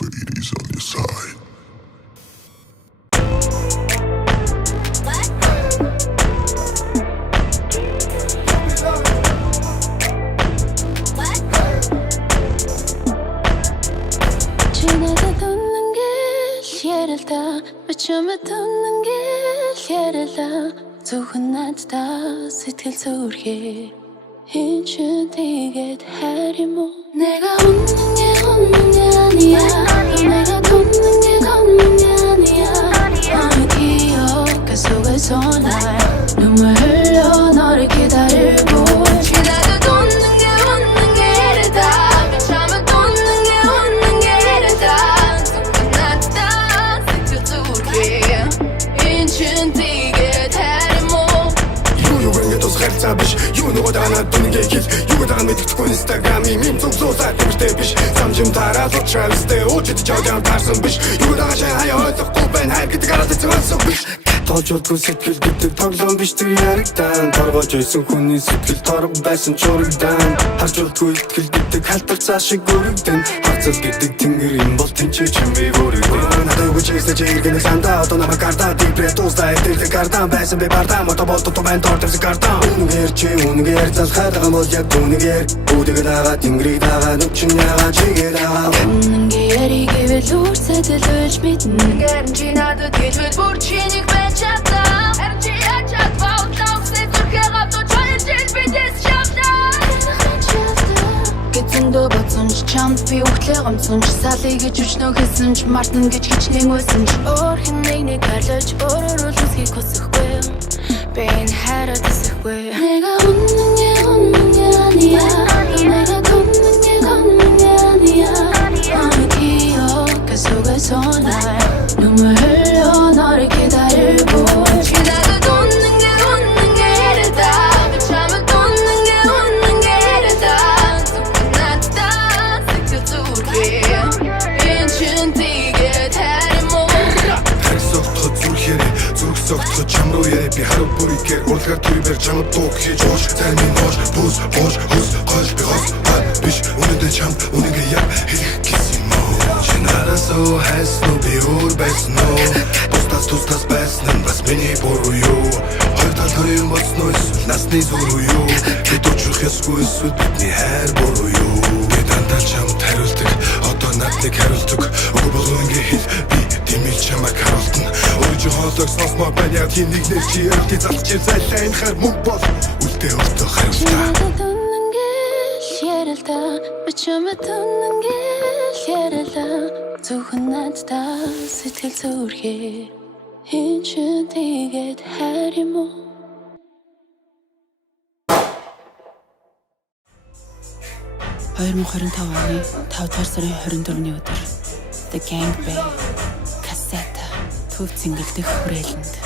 Fate is on your side. Чамд тонн гэл яриалаа зөвхөн надтай сэтгэл зүрхээ энэ ч тэгээд хайр юм уу 내가 웃는 게 아니야 내가 웃는 게 아니야 어느 기억 속에서 날 눈물 흘려 너를 기다리고 나도 웃는 게 이래다 잠은 웃는 게 이래다 зөвхөн надтай сэтгэл зүрхээ энэ ч тэгээд хайр юм уу юу ингэж харцаа биш юу нөгөө данаа дүнгээ хэл юу дагаа мэдчихгүй инстаграми минь зөвлөсөө тэмтэй биш замжим тараад уучралстэй уучид жаагаан тарсан биш юу дагаа шай хаяа ойлгохгүй байна хайр гэдэг араад цэвэрсэн биш тоожулгүй сэтгэл гэдэг тоглоом биш тэр яригдан торгож байсан хүний сэтгэл торг байсан чурагдан харж удгүй итгэл гэдэг халтар цаа шиг өргөдөн харцал гэдэг тэнгэр юм бол тэнцэж юм би бүрээ надад үгүй чийсэ чийгэн сандаа одоо намайг гардаа дипрет уусаа эдэлэг гардаа байсан би бардаа мото болто то мен торт гардаа үнгээр залхаад бол яг үнгээр үдэг дагаа тэнгэрийг дагаа нүчин ягаа чигээ дагаа үнгээр игэвэл үрсэтэл үлж мэднэ гэрэн чи надад хэлвэл бүр чинийг байж чадаа эрчи ячаад бодлоо се зүрхээ то чойж бидэс чавдаа Гэтэндөө бодсон ч чамд би өгтлээ гомцсон ч салыг гэж өчнөө хэлсэн ч мартан гэж хичнээн байсан ч өөрхөн нэг харлаж өөрөөр л үсгийг хүсэхгүй би энэ хайраа тэсэхгүй 내가 웃는 게 아니야 내가 웃는 게 아니야 어느 기억 속에서 날 눈물 흘려 너를 기다리고 나도 웃는 게 이래다 잠은 웃는 게 이래다 зөвхөн надтай сэтгэл зүрхээ энэ ч тэгээд хайр юм уу харсогтход зүрхээрээ зүрх согтход чам руу ярэ би харав бүрийгээр урлагаар түрибэр чамд дууг хийж ууш таны нош бүс ууш хүс гол би гол биш үнэндээ чамд үнэгээ яг хэлэх гэсэн юм уу чинарасоо хайснуу би өөр байсан уу тустас байсан нь бас миний буруу юу хоёр тал хорийн босноо эсвэл насны зүрх юу бид өчрөх ёсгүй эсвэл бидний хайр буруу юу би дандаа чамд хариулдаг одоо надад хариулдаг үгүй бол үнэгээ хэл би дэмэл чамайг харуултна өөрийн хоолойг сонсмоор байна яг тийм нэг нэр чи ярилтий залж зайлаа энэ хайр мөнгө бол үлдээ өөртөө хариултаа чамд тонн гэл яриалаа зөвхөн надтай сэтгэл зүрхээ энэ ч тэгээд хайр юм уу оны 5 дугаар сарын 24-ний өдөр The Gang Bang кассета төв цэнгэлдэх хүрээлэнд